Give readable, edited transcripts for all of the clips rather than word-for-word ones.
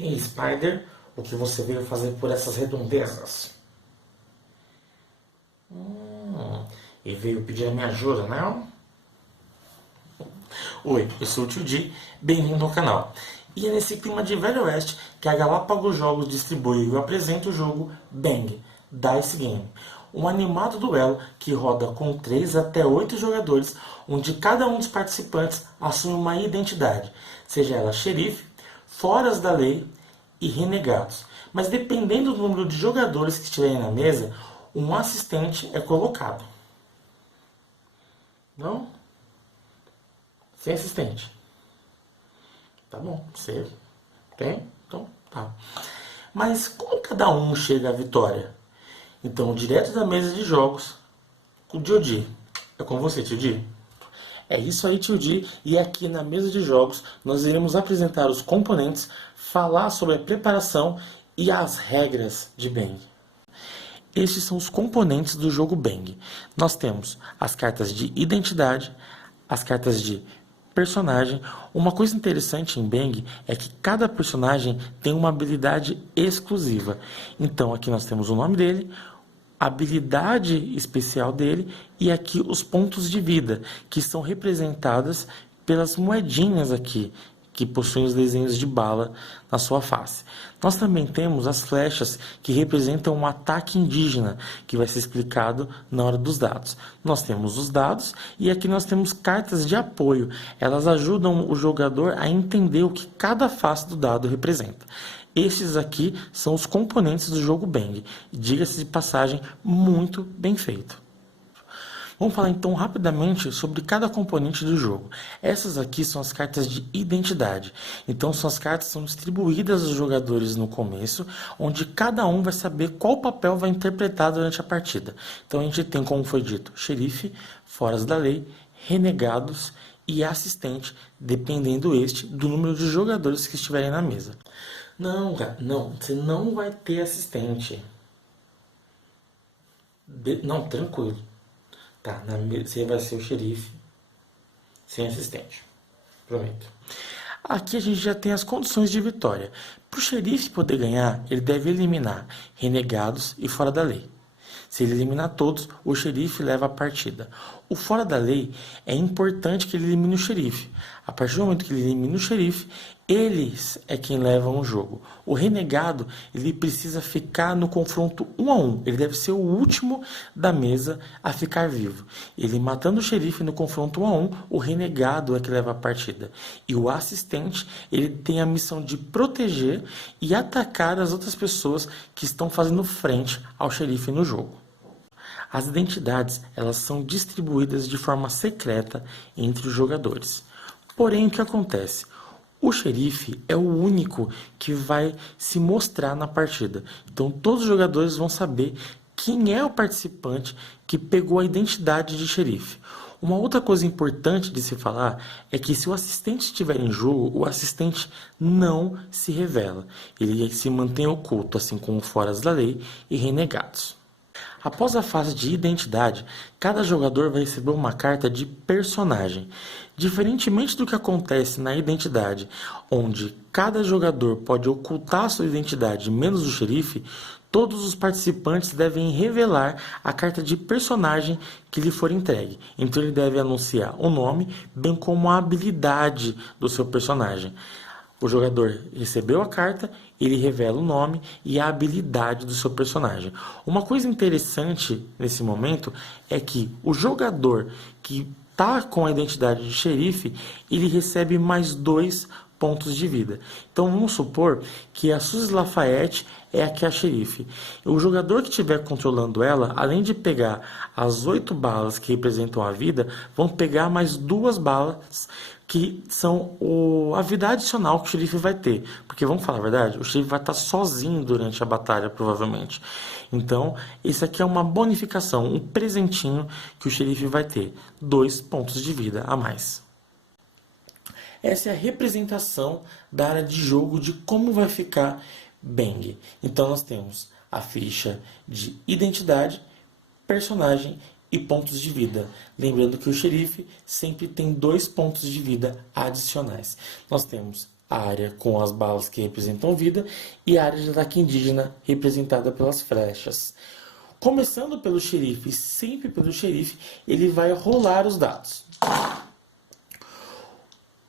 E aí, Spider, o que você veio fazer por essas redondezas? E veio pedir a minha ajuda, não? Oi, eu sou o Tio Di, bem-vindo ao canal. E é nesse clima de Velho Oeste que a Galápagos Jogos distribui e eu apresento o jogo Bang, Dice Game. Um animado duelo que roda com 3 até 8 jogadores, onde cada um dos participantes assume uma identidade, seja ela xerife, foras da lei e renegados. Mas dependendo do número de jogadores que estiverem na mesa, um assistente é colocado. Não? Sem assistente. Tá bom, você tem? Então tá. Mas como cada um chega à vitória? Então, direto da mesa de jogos, com o Tio Di. É com você, Tio Di? É isso aí, Tio Di, e aqui na mesa de jogos nós iremos apresentar os componentes, falar sobre a preparação e as regras de Bang. Estes são os componentes do jogo Bang. Nós temos as cartas de identidade, as cartas de personagem. Uma coisa interessante em Bang é que cada personagem tem uma habilidade exclusiva. Então aqui nós temos o nome dele, a habilidade especial dele e aqui os pontos de vida, que são representadas pelas moedinhas aqui, que possuem os desenhos de bala na sua face. Nós também temos as flechas, que representam um ataque indígena, que vai ser explicado na hora dos dados. Nós temos os dados e aqui nós temos cartas de apoio. Elas ajudam o jogador a entender o que cada face do dado representa. Estes aqui são os componentes do jogo Bang. Diga-se de passagem, muito bem feito. Vamos falar então rapidamente sobre cada componente do jogo. Essas aqui são as cartas de identidade. Então são as cartas que são distribuídas aos jogadores no começo, onde cada um vai saber qual papel vai interpretar durante a partida. Então a gente tem, como foi dito, xerife, foras da lei, renegados e assistente, dependendo do número de jogadores que estiverem na mesa. Não, cara, não, você não vai ter assistente. Não, tranquilo. Tá, você vai ser o xerife sem assistente. Prometo. Aqui a gente já tem as condições de vitória. Para o xerife poder ganhar, ele deve eliminar renegados e fora da lei. Se ele eliminar todos, o xerife leva a partida. O fora da lei é importante que ele elimine o xerife. A partir do momento que ele elimina o xerife, eles é quem levam o jogo. O renegado, ele precisa ficar no confronto 1 a 1. Ele deve ser o último da mesa a ficar vivo. Ele matando o xerife no confronto 1 a 1, o renegado é que leva a partida. E o assistente, ele tem a missão de proteger e atacar as outras pessoas que estão fazendo frente ao xerife no jogo. As identidades, elas são distribuídas de forma secreta entre os jogadores. Porém, o que acontece? O xerife é o único que vai se mostrar na partida. Então, todos os jogadores vão saber quem é o participante que pegou a identidade de xerife. Uma outra coisa importante de se falar é que se o assistente estiver em jogo, o assistente não se revela. Ele se mantém oculto, assim como foras da lei e renegados. Após a fase de identidade, cada jogador vai receber uma carta de personagem. Diferentemente do que acontece na identidade, onde cada jogador pode ocultar sua identidade menos o xerife, todos os participantes devem revelar a carta de personagem que lhe for entregue. Então ele deve anunciar o nome, bem como a habilidade do seu personagem. O jogador recebeu a carta, ele revela o nome e a habilidade do seu personagem. Uma coisa interessante nesse momento é que o jogador que está com a identidade de xerife, ele recebe mais 2 pontos de vida. Então vamos supor que a Suzy Lafayette é a que é a xerife. O jogador que estiver controlando ela, além de pegar as 8 balas que representam a vida, vão pegar mais 2 balas que são a vida adicional que o xerife vai ter. Porque, vamos falar a verdade, o xerife vai estar sozinho durante a batalha, provavelmente. Então, isso aqui é uma bonificação, um presentinho que o xerife vai ter. 2 pontos de vida a mais. Essa é a representação da área de jogo de como vai ficar Bang. Então, nós temos a ficha de identidade, personagem e pontos de vida. Lembrando que o xerife sempre tem 2 pontos de vida adicionais. Nós temos a área com as balas que representam vida e a área de ataque indígena representada pelas flechas. Começando pelo xerife, sempre pelo xerife, ele vai rolar os dados.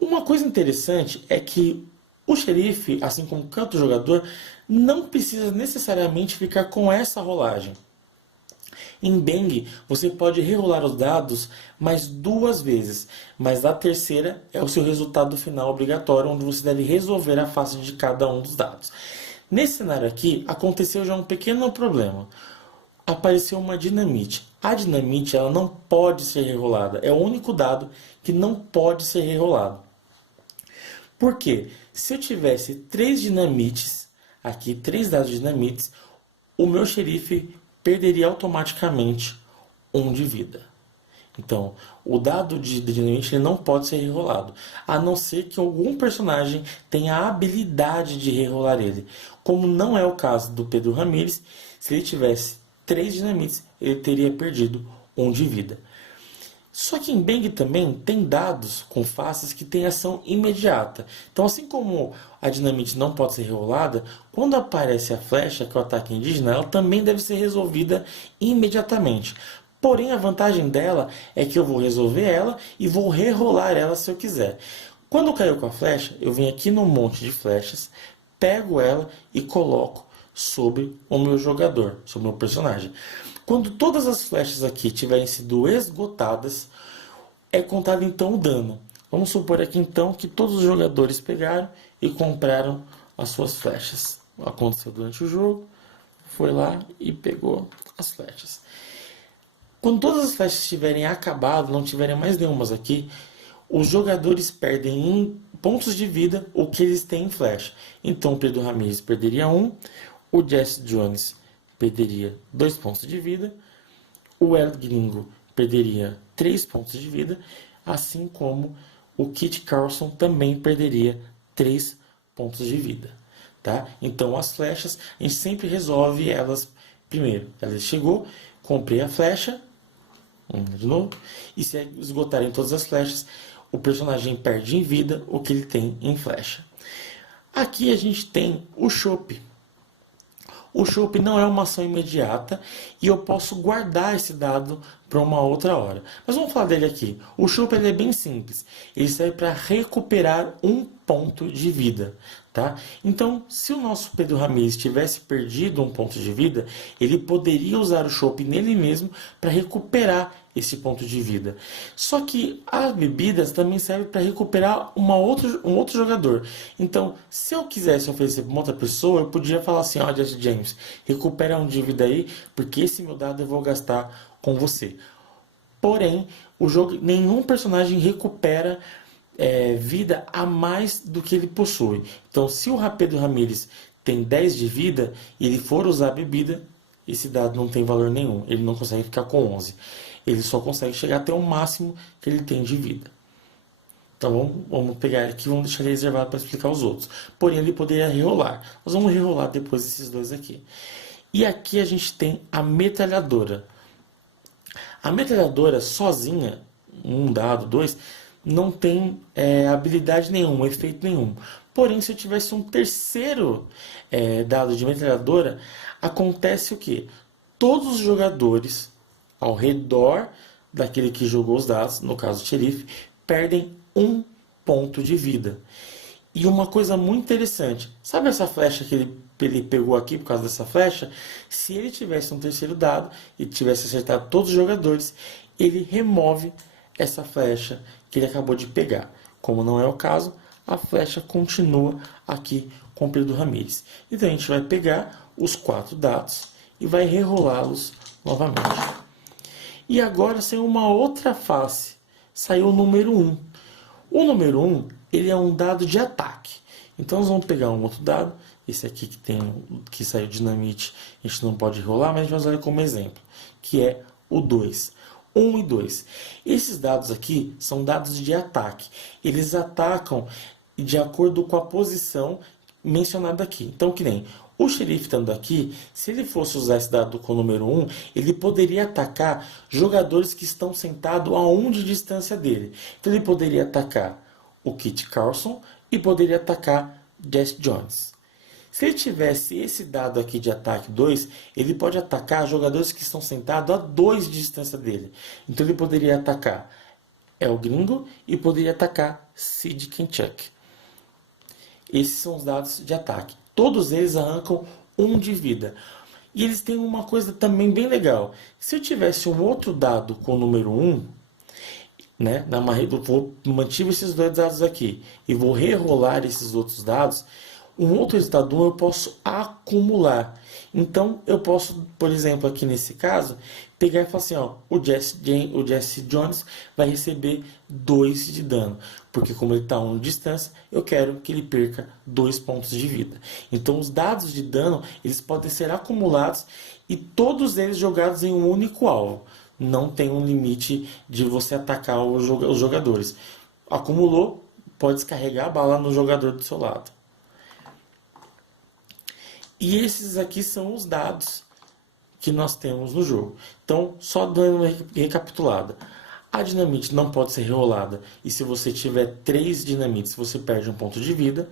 Uma coisa interessante é que o xerife, assim como qualquer outro jogador, não precisa necessariamente ficar com essa rolagem. Em Bang, você pode rerolar os dados mais 2 vezes, mas a terceira é o seu resultado final obrigatório, onde você deve resolver a face de cada um dos dados. Nesse cenário aqui, aconteceu já um pequeno problema. Apareceu uma dinamite. A dinamite ela não pode ser rerolada. É o único dado que não pode ser rerolado. Por quê? Se eu tivesse 3 dinamites, aqui 3 dados de dinamites, o meu xerife perderia automaticamente 1 de vida. Então, o dado de dinamite ele não pode ser rerolado, a não ser que algum personagem tenha a habilidade de rerolar ele. Como não é o caso do Pedro Ramírez, se ele tivesse 3 dinamites, ele teria perdido 1 de vida. Só que em Bang também tem dados com faces que têm ação imediata. Então, assim como a dinamite não pode ser rerolada, quando aparece a flecha, que é o ataque indígena, ela também deve ser resolvida imediatamente. Porém, a vantagem dela é que eu vou resolver ela e vou rerolar ela se eu quiser. Quando caiu com a flecha, eu venho aqui no monte de flechas, pego ela e coloco sobre o meu jogador, sobre o meu personagem. Quando todas as flechas aqui tiverem sido esgotadas, é contado então o dano. Vamos supor aqui então que todos os jogadores pegaram e compraram as suas flechas. Aconteceu durante o jogo, foi lá e pegou as flechas. Quando todas as flechas tiverem acabado, não tiverem mais nenhumas aqui, os jogadores perdem em pontos de vida o que eles têm em flecha. Então o Pedro Ramírez perderia 1, o Jesse Jones perderia 2 pontos de vida, o El Gringo perderia 3 pontos de vida, assim como o Kit Carlson também perderia 3 pontos de vida. Tá? Então as flechas, a gente sempre resolve elas primeiro. Ela chegou, comprei a flecha, de novo, e se esgotarem todas as flechas, o personagem perde em vida o que ele tem em flecha. Aqui a gente tem o chope. O chope não é uma ação imediata e eu posso guardar esse dado para uma outra hora. Mas vamos falar dele aqui. O chope ele é bem simples. Ele serve para recuperar 1 ponto de vida. Tá? Então, se o nosso Pedro Ramírez tivesse perdido 1 ponto de vida, ele poderia usar o chope nele mesmo para recuperar esse ponto de vida. Só que as bebidas também servem para recuperar um outro jogador. Então, se eu quisesse oferecer para uma outra pessoa, eu podia falar assim: ó, Jesse James, recupera 1 de vida aí, porque esse meu dado eu vou gastar com você. Porém, o jogo, nenhum personagem recupera vida a mais do que ele possui. Então, se o Pedro Ramírez tem 10 de vida e ele for usar a bebida, esse dado não tem valor nenhum. Ele não consegue ficar com 11. Ele só consegue chegar até o máximo que ele tem de vida. Então vamos pegar aqui e vamos deixar ele reservado para explicar os outros. Porém, ele poderia rerolar. Nós vamos rerolar depois esses dois aqui. E aqui a gente tem a metralhadora. A metralhadora sozinha, 1 dado, 2, não tem habilidade nenhuma, efeito nenhum. Porém, se eu tivesse um terceiro dado de metralhadora, acontece o quê? Todos os jogadores ao redor daquele que jogou os dados, no caso o xerife, perdem 1 ponto de vida. E uma coisa muito interessante, sabe essa flecha que ele pegou aqui por causa dessa flecha? Se ele tivesse um terceiro dado e tivesse acertado todos os jogadores, ele remove essa flecha que ele acabou de pegar. Como não é o caso, a flecha continua aqui com o Pedro Ramírez. Então a gente vai pegar os 4 dados e vai rerolá-los novamente. E agora saiu uma outra face. Saiu o número 1. O número 1, ele é um dado de ataque. Então nós vamos pegar um outro dado. Esse aqui que saiu dinamite, a gente não pode rolar, mas a gente vai usar ele como exemplo. Que é o 2. 1 e 2. Esses dados aqui são dados de ataque. Eles atacam de acordo com a posição mencionada aqui. Então, que nem o xerife estando aqui, se ele fosse usar esse dado com o número 1, ele poderia atacar jogadores que estão sentados a 1 de distância dele. Então ele poderia atacar o Kit Carlson e poderia atacar Jesse Jones. Se ele tivesse esse dado aqui de ataque 2, ele pode atacar jogadores que estão sentados a 2 de distância dele. Então ele poderia atacar El Gringo e poderia atacar Sid Kenchuk. Esses são os dados de ataque. Todos eles arrancam 1 de vida. E eles têm uma coisa também bem legal. Se eu tivesse um outro dado com o número 1, né, eu mantive esses 2 dados aqui e vou rerolar esses outros dados, um outro resultado 1 eu posso acumular. Então eu posso, por exemplo, aqui nesse caso, pegar e falar assim, ó, o Jesse Jones vai receber 2 de dano, porque como ele está a 1 de distância, eu quero que ele perca 2 pontos de vida. Então os dados de dano, eles podem ser acumulados e todos eles jogados em um único alvo. Não tem um limite de você atacar os jogadores. Acumulou, pode descarregar a bala no jogador do seu lado. E esses aqui são os dados que nós temos no jogo. Então, só dando uma recapitulada. A dinamite não pode ser rerolada. E se você tiver 3 dinamites, você perde 1 ponto de vida.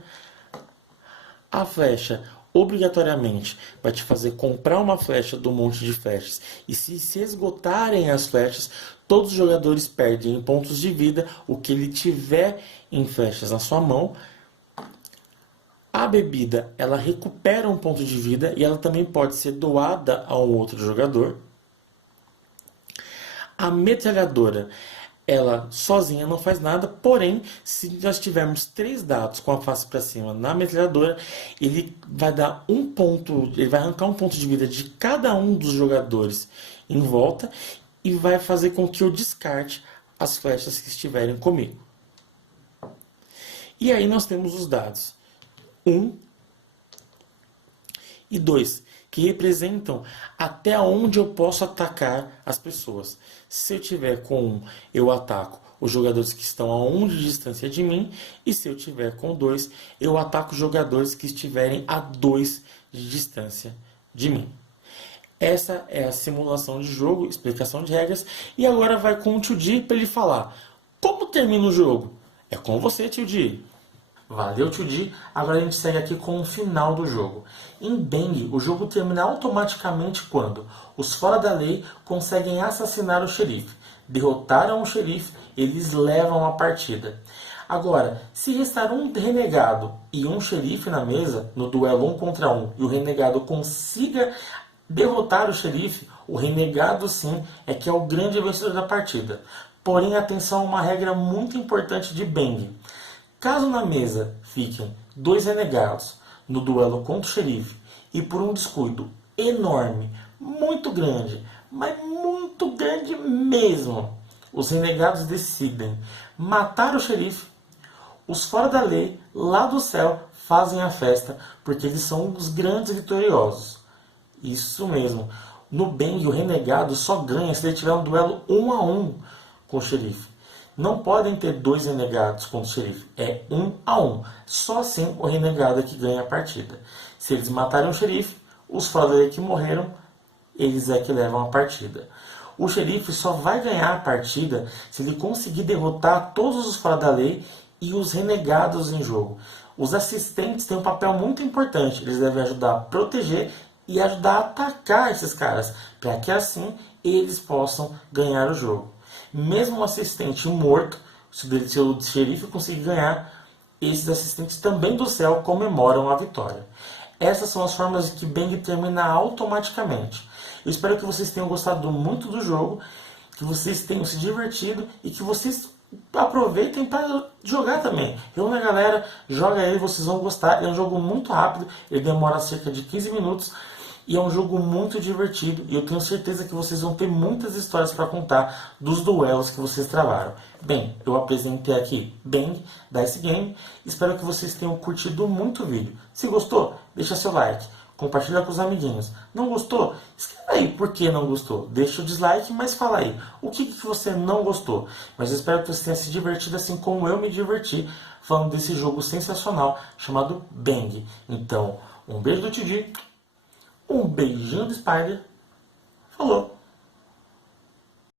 A flecha, obrigatoriamente, vai te fazer comprar uma flecha do monte de flechas. E se esgotarem as flechas, todos os jogadores perdem em pontos de vida o que ele tiver em flechas na sua mão. A bebida, ela recupera 1 ponto de vida e ela também pode ser doada a um outro jogador. A metralhadora, ela sozinha não faz nada, porém, se nós tivermos 3 dados com a face para cima na metralhadora, ele vai dar 1 ponto, ele vai arrancar 1 ponto de vida de cada um dos jogadores em volta e vai fazer com que eu descarte as flechas que estiverem comigo. E aí nós temos os dados 1 e 2, que representam até onde eu posso atacar as pessoas. Se eu tiver com 1, eu ataco os jogadores que estão a 1 de distância de mim, e se eu tiver com 2, eu ataco os jogadores que estiverem a 2 de distância de mim. Essa é a simulação de jogo, explicação de regras, e agora vai com o Tio Di para ele falar como termina o jogo. É com você, Tio Di. Valeu, Tio Di. Agora a gente segue aqui com o final do jogo. Em Bang, o jogo termina automaticamente quando os fora da lei conseguem assassinar o xerife. Derrotaram o xerife, eles levam a partida. Agora, se restar um renegado e um xerife na mesa, no duelo 1 contra 1, e o renegado consiga derrotar o xerife, o renegado sim é que é o grande vencedor da partida. Porém, atenção a uma regra muito importante de Bang. Caso na mesa fiquem 2 renegados no duelo contra o xerife e por um descuido enorme, muito grande, mas muito grande mesmo, os renegados decidem matar o xerife, os fora da lei, lá do céu, fazem a festa porque eles são os grandes vitoriosos. Isso mesmo. No Bang, o renegado só ganha se ele tiver um duelo 1 a 1 com o xerife. Não podem ter 2 renegados contra o xerife. É 1 a 1. Só assim o renegado é que ganha a partida. Se eles matarem o xerife, os fora da lei que morreram, eles é que levam a partida. O xerife só vai ganhar a partida se ele conseguir derrotar todos os fora da lei e os renegados em jogo. Os assistentes têm um papel muito importante. Eles devem ajudar a proteger e ajudar a atacar esses caras, para que assim eles possam ganhar o jogo. Mesmo um assistente morto, se o xerife conseguir ganhar, esses assistentes também do céu comemoram a vitória. Essas são as formas de que Bang termina automaticamente. Eu espero que vocês tenham gostado muito do jogo, que vocês tenham se divertido e que vocês aproveitem para jogar também. Reúne a galera, joga ele, vocês vão gostar. É um jogo muito rápido, ele demora cerca de 15 minutos. E é um jogo muito divertido e eu tenho certeza que vocês vão ter muitas histórias para contar dos duelos que vocês travaram. Bem, eu apresentei aqui Bang, Dice Game. Espero que vocês tenham curtido muito o vídeo. Se gostou, deixa seu like, compartilha com os amiguinhos. Não gostou? Escreve aí por que não gostou. Deixa o dislike, mas fala aí o que você não gostou. Mas eu espero que você tenha se divertido assim como eu me diverti falando desse jogo sensacional chamado Bang. Então, um beijo do Tio Di. Um beijinho do Spider. Falou!